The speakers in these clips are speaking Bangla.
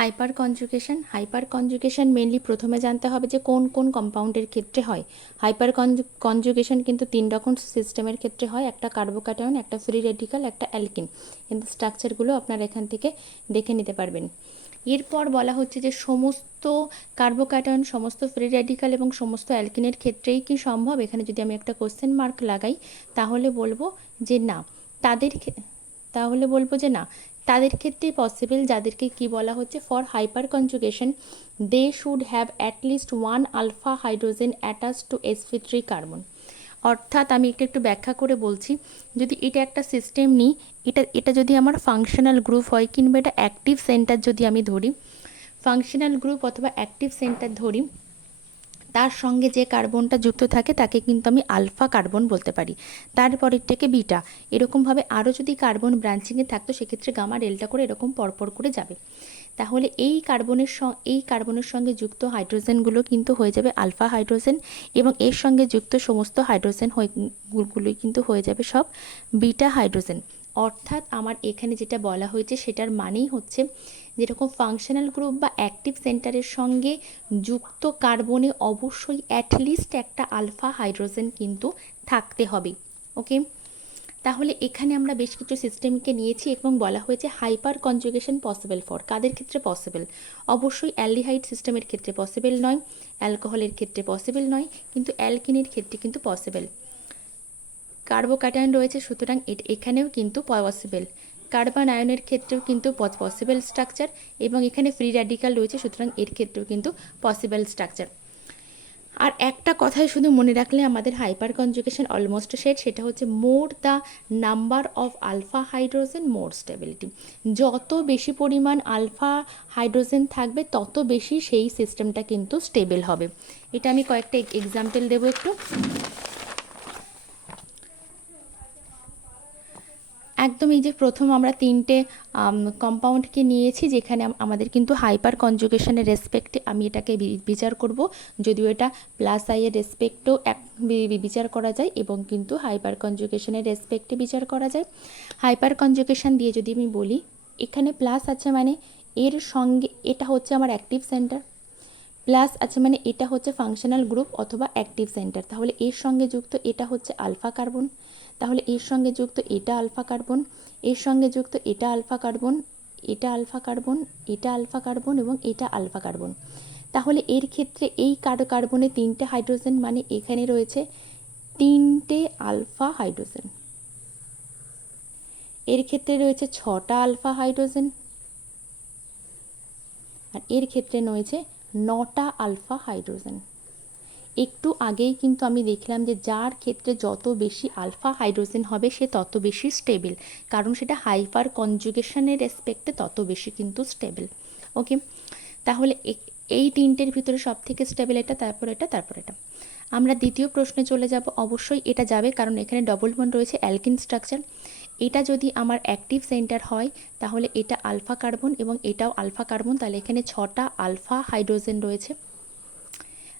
হাইপার কনজুগেশন মেনলি প্রথমে জানতে হবে যে কোন কোন কম্পাউন্ডের ক্ষেত্রে হয়। হাইপার কনজুগেশন কিন্তু 3 রকম সিস্টেমের ক্ষেত্রে হয়, একটা কার্বোক্যাটায়ন, একটা ফ্রি রেডিক্যাল, একটা অ্যালকিন। কিন্তু স্ট্রাকচারগুলো আপনারা এখান থেকে দেখে নিতে পারবেন। এরপর বলা হচ্ছে যে সমস্ত কার্বোক্যাটায়ন, সমস্ত ফ্রি রেডিক্যাল এবং সমস্ত অ্যালকিনের ক্ষেত্রেই কি সম্ভব। এখানে যদি আমি একটা কোশ্চেন মার্ক লাগাই তাহলে বলবো যে না, তাদের তাদের ক্ষেত্রেই পসিবল যাদেরকে কি বলা হচ্ছে for hyper conjugation they should have at least 1 alpha hydrogen attach to sp3 carbon. অর্থাৎ আমি একটু ব্যাখ্যা করে বলছি, যদি এটা একটা সিস্টেম নিই, এটা যদি আমার ফাংশনাল গ্রুপ হয় কিংবা এটা অ্যাক্টিভ সেন্টার যদি আমি ধরি, ফাংশনাল গ্রুপ অথবা অ্যাক্টিভ সেন্টার ধরি, তার সঙ্গে যে কার্বনটা যুক্ত থাকে তাকে কিন্তু আমি আলফা কার্বন বলতে পারি, তারপরেরটাকে বিটা। এরকমভাবে আরও যদি কার্বন ব্রাঞ্চিংয়ে থাকতো সেক্ষেত্রে গামা ডেল্টা করে এরকম পরপর করে যাবে। তাহলে এই কার্বনের সঙ্গে যুক্ত হাইড্রোজেনগুলো কিন্তু হয়ে যাবে আলফা হাইড্রোজেন, এবং এর সঙ্গে যুক্ত সমস্ত হাইড্রোজেনগুলোই কিন্তু হয়ে যাবে সব বিটা হাইড্রোজেন। অর্থাৎ আমার এখানে যেটা বলা হয়েছে সেটার মানেই হচ্ছে যেরকম ফাংশনাল গ্রুপ বা অ্যাক্টিভ সেন্টারের সঙ্গে যুক্ত কার্বনে অবশ্যই অ্যাটলিস্ট একটা আলফা হাইড্রোজেন কিন্তু থাকতে হবে। ওকে, তাহলে এখানে আমরা বেশ কিছু সিস্টেমকে নিয়েছি এবং বলা হয়েছে হাইপার কনজুগেশন পসিবল ফর কাদের ক্ষেত্রে পসিবল। অবশ্যই অ্যালডিহাইড সিস্টেমের ক্ষেত্রে পসিবল নয়, অ্যালকোহলের ক্ষেত্রে পসিবল নয়, কিন্তু অ্যালকিনের ক্ষেত্রে কিন্তু পসিবল। কার্বোক্যাটায়ন রয়েছে সুতরাং এখানেও কিন্তু পসিবল। কার্বন আয়নের ক্ষেত্রেও কিন্তু পসিবল স্ট্রাকচার, এবং এখানে ফ্রি র্যাডিক্যাল রয়েছে সুতরাং এর ক্ষেত্রেও কিন্তু পসিবল স্ট্রাকচার। আর একটা কথাই শুধু মনে রাখলে আমাদের হাইপার কনজুগেশন অলমোস্ট সেটা হচ্ছে more the number of alpha hydrogen more stability. যত বেশি পরিমাণ আলফা হাইড্রোজেন থাকবে তত বেশি সেই সিস্টেমটা কিন্তু স্টেবল হবে। এটা আমি কয়েকটা এক্সাম্পল দেবো একটু। একদম এই যে প্রথম আমরা 3টে কম্পাউন্ডকে নিয়েছি যেখানে আমাদের কিন্তু হাইপার কনজুগেশনের রেসপেক্টে আমি এটাকে বিচার করব, যদিও এটা প্লাস আই এর রেসপেক্টেও বিচার করা যায় এবং কিন্তু হাইপার কনজুগেশনের রেসপেক্টে বিচার করা যায়। হাইপার কনজুগেশন দিয়ে যদি আমি বলি, এখানে প্লাস আছে মানে এর সঙ্গে এটা হচ্ছে আমার অ্যাক্টিভ সেন্টার, প্লাস আছে মানে এটা হচ্ছে ফাংশনাল গ্রুপ অথবা অ্যাক্টিভ সেন্টার, তাহলে এর সঙ্গে যুক্ত এটা হচ্ছে আলফা কার্বন, তাহলে এর সঙ্গে যুক্ত এটা আলফা কার্বন, এর সঙ্গে যুক্ত এটা আলফা কার্বন, এটা আলফা কার্বন, এটা আলফা কার্বন এবং এটা আলফা কার্বন। তাহলে এর ক্ষেত্রে এই কার্বনে 3টে হাইড্রোজেন মানে এখানে রয়েছে 3টে আলফা হাইড্রোজেন, এর ক্ষেত্রে রয়েছে 6টা আলফা হাইড্রোজেন, আর এর ক্ষেত্রে রয়েছে 9টা আলফা হাইড্রোজেন। একটু আগেই কিন্তু আমি দেখলাম যে যার ক্ষেত্রে যত বেশি আলফা হাইড্রোজেন হবে সে তত বেশি স্টেবল, কারণ সেটা হাইপার কনজুগেশনের রেসপেক্টে তত বেশি কিন্তু স্টেবল। ওকে, তাহলে এই 3টের ভিতরে সব থেকে স্টেবল এটা, তারপর এটা, তারপর এটা। আমরা দ্বিতীয় প্রশ্নে চলে যাব। অবশ্যই এটা যাবে কারণ এখানে ডবল বন্ড রয়েছে, অ্যালকিন স্ট্রাকচার। এটা যদি আমার অ্যাক্টিভ সেন্টার হয় তাহলে এটা আলফা কার্বন এবং এটাও আলফা কার্বন, তাহলে এখানে 6টা আলফা হাইড্রোজেন রয়েছে।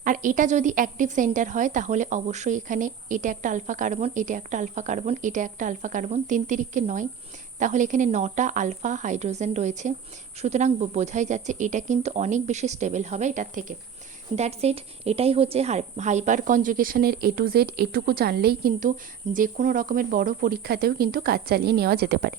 আর এটা যদি অ্যাক্টিভ সেন্টার হয় তাহলে অবশ্যই এখানে এটা একটা আলফা কার্বন, এটা একটা আলফা কার্বন, এটা একটা আলফা কার্বন, 3 তিরিকে 9, তাহলে এখানে 9টা আলফা হাইড্রোজেন রয়েছে। সুতরাং বোঝাই যাচ্ছে এটা কিন্তু অনেক বেশি স্টেবল হবে এটার থেকে। দ্যাটস ইট, এটাই হচ্ছে হাইপার কনজুগেশনের A to Z। এটুকু জানলেই কিন্তু যে কোনো রকমের বড় পরীক্ষাতেও কিন্তু কাজ চালিয়ে নেওয়া যেতে পারে।